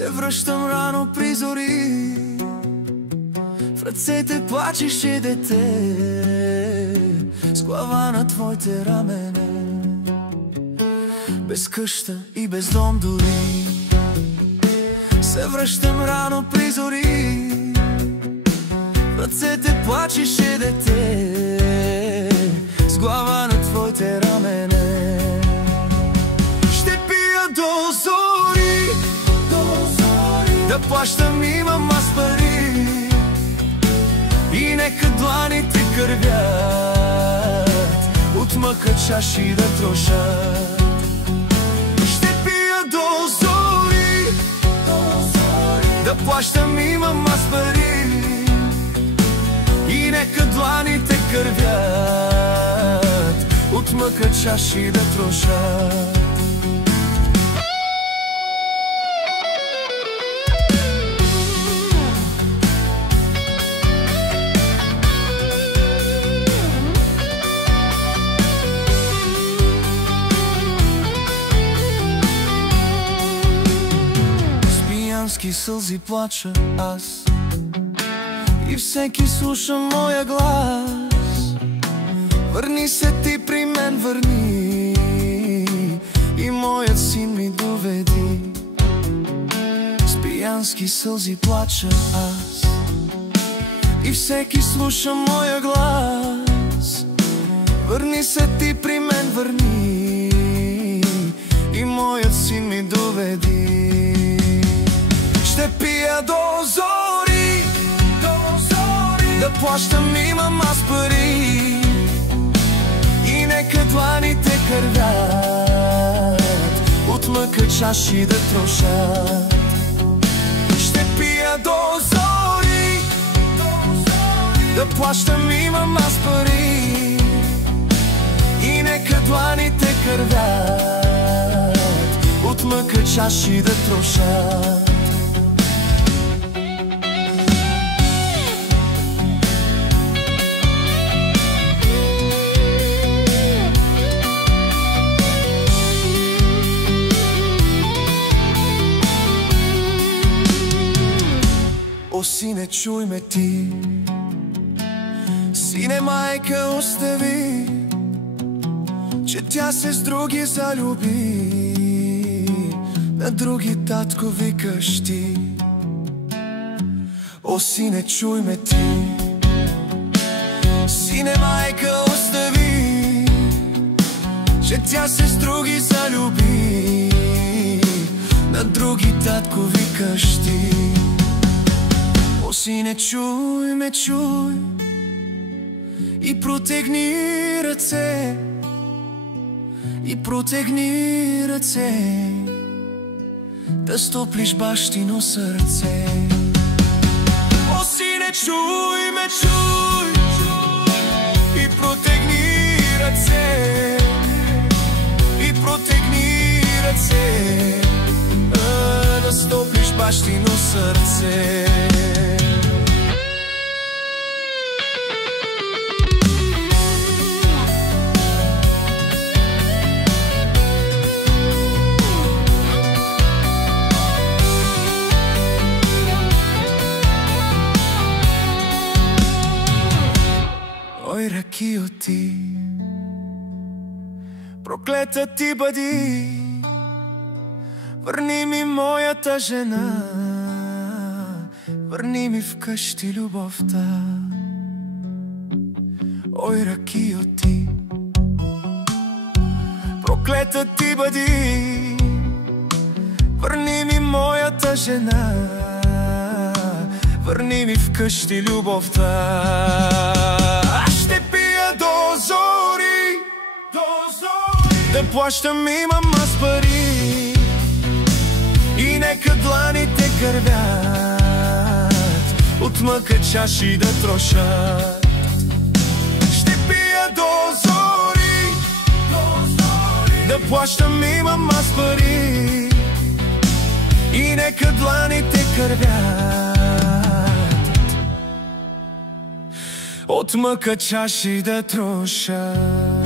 Се връщам рано при зори, в ръцете плачеше дете, с глава на твоите рамене, без къща и без дом дори. Се връщам рано при зори, в ръцете плачеше дете, с глава на твоите рамене. Ще пия до зори, да плащам имам аз пари, и нека дланите кървят от мъка чаши да трошат. Ще пия до зори, да плащам имам аз пари, и нека дланите кървят от мъка чаши да трошат. Сълзи плача аз, и всеки слуша моя глас. Върни се ти при мен, върни, и моят син ми доведи. С пиянски сълзи плача аз, и всеки слуша моя глас. Върни се ти при мен, върни, и моят син ми доведи. Ще пия до зори, да плащам имам аз пари, и нека дланите кървят от мъка чаши да трошат. Ще пия до зори, да плащам имам аз пари, и нека дланите кървят от мъка чаши да трошат. О, сине, чуй ме ти, сине, майка остави, че тя се с други залюби, на други татко викаш ти. О, сине, чуй ме ти, сине, майка остави, че тя се с други залюби, на други татко викаш ти. О, сине, чуй ме, чуй, и протегни ръце, и протегни ръце, да стоплиш бащино сърце. О, сине, чуй ме, чуй, и протегни ръце, и протегни ръце, да стоплиш бащино сърце. Ой, ракио ти, проклета ти бъди, върни ми моята жена, върни ми вкъщи любовта. Ой, ракио ти, проклета ти бъди, върни ми моята жена, върни ми вкъщи любовта. Аз ще пия до зори, да плащам имам аз пари, и нека дланите кървят от мъка чаши да трошат. Ще пия до зори, да плащам имам аз пари, и нека дланите кървят от мъка чаши да трошат.